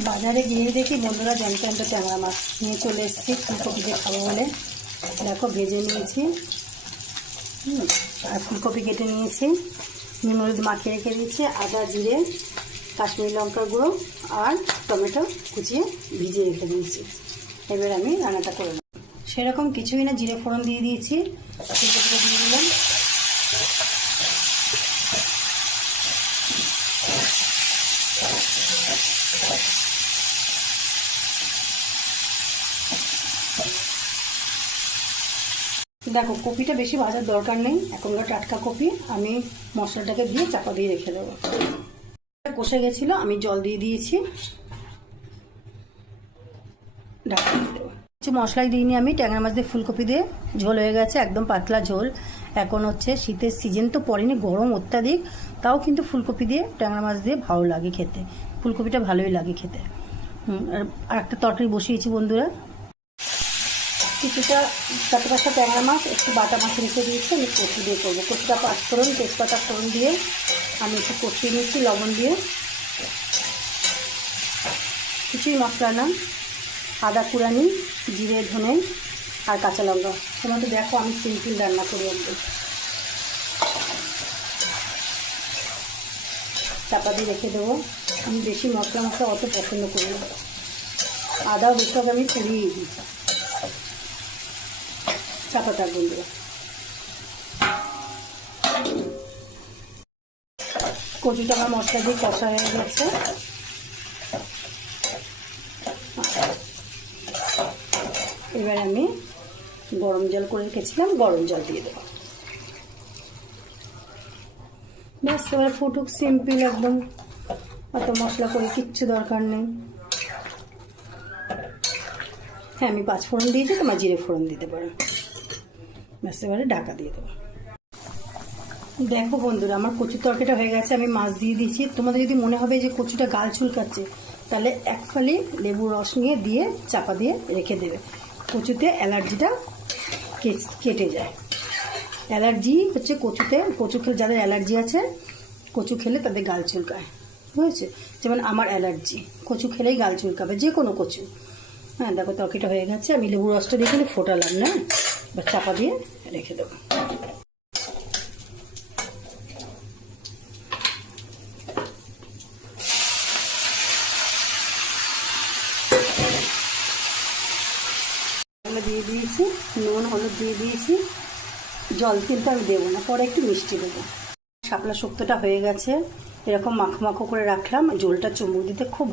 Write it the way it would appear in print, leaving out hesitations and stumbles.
বাজারে গিয়ে দেখি বন্ধুরা জ্যান্ত ট্যাংরা মাছ নিয়ে চলে এসেছি ফুলকপি দিয়ে খাবো বলে। দেখো ভেজে নিয়েছি, আর ফুলকপি কেটে নিয়েছি, নুন হলুদ মাখিয়ে রেখে দিয়েছি, আদা জিরে কাশ্মীরি লঙ্কার গুঁড়ো আর টমেটো কুচিয়ে ভিজিয়ে রেখে দিয়েছি। এবার আমি রান্নাটা করে নেব। সেরকম কিছুই না, জিরে ফোড়ন দিয়ে দিয়েছি, ফুলকপিটা দিয়ে দিলাম, দেখো কপিটা বেশি ভাজার দরকার নেই, এখনকার টাটকা কপি। আমি মশলাটাকে দিয়ে চাপা দিয়ে রেখে দেবো। কষে গেছিলো, আমি জল দিয়ে দিয়েছি, ঢাকা দিয়ে দেবো। কিছু মশলাই দিইনি আমি, ট্যাংরা মাছ দিয়ে ফুলকপি দিয়ে ঝোল হয়ে গেছে, একদম পাতলা ঝোল। এখন হচ্ছে শীতের সিজন তো পড়েনি, গরম অত্যাধিক, তাও কিন্তু ফুলকপি দিয়ে ট্যাংরা মাছ দিয়ে ভালো লাগে খেতে, ফুলকপিটা ভালোই লাগে খেতে। আর একটা তরকারি বসিয়েছি বন্ধুরা, কিছুটা 4-5টা ট্যাংরা মাছ একটু বাটা মাছ রেখে দিয়েছি, আমি কচু দিয়ে করবো। কচুটা পাঁচফোড়ন তেজপাতা ফোড়ন দিয়ে আমি একটু কষিয়ে নিচ্ছি লবণ দিয়ে, কিছুই মশলা না, আদা কুড়ানি, জিরে ধনে আর কাঁচা লঙ্কা। তোমাকে দেখো আমি সিম্পল রান্না করি একদম। চাপা দিয়ে রেখে দেবো, আমি বেশি মশলা অত পছন্দ করি না, আদাও বেশি আমি পুড়িয়ে দিই। চাপা থাক বন্ধুরা। কচুটা আমার মশলা দিয়ে কষা হয়ে গেছে, এবার আমি গরম জল করে রেখেছিলাম, গরম জল দিয়ে দেবো। ব্যাস এবার ফুটুক, সিম্পল একদম, অত মশলা করে কিচ্ছু দরকার নেই। হ্যাঁ আমি 5 ফোড়ন দিয়েছি, তোমার জিরে ফোড়ন দিতে পারো। ব্যাস এবারে ঢাকা দিয়ে দেবো। দেখো বন্ধুরা আমার কচুর তরকারিটা হয়ে গেছে, আমি মাছ দিয়ে দিয়েছি। তোমাদের যদি মনে হবে যে কচুটা গাল চুলকাচ্ছে, তাহলে এক ফালি লেবুর রস নিয়ে দিয়ে চাপা দিয়ে রেখে দেবে, কচুতে অ্যালার্জিটা কেটে যায়। অ্যালার্জি হচ্ছে কচুতে, কচু খেলে যাদের অ্যালার্জি আছে, কচু খেলে তাদের গাল চুলকায়, বুঝেছে? যেমন আমার অ্যালার্জি, কচু খেলেই গাল চুলকাবে, যে কোনো কচু। হ্যাঁ দেখো তরকারিটা হয়ে গেছে, আমি লেবুর রসটা দিয়ে কিন্তু ফোটালাম না, বা চাপা দিয়ে রেখে দেবো। দিয়ে দিয়েছি নুন হলুদ দিয়ে দিয়েছি, জল কিন্তু আমি দেবো না, পরে একটু মিষ্টি দেবো। শাপলা শুক্তোটা হয়ে গেছে, এরকম মাখো মাখো করে রাখলাম, জলটা চুমুক দিতে খুব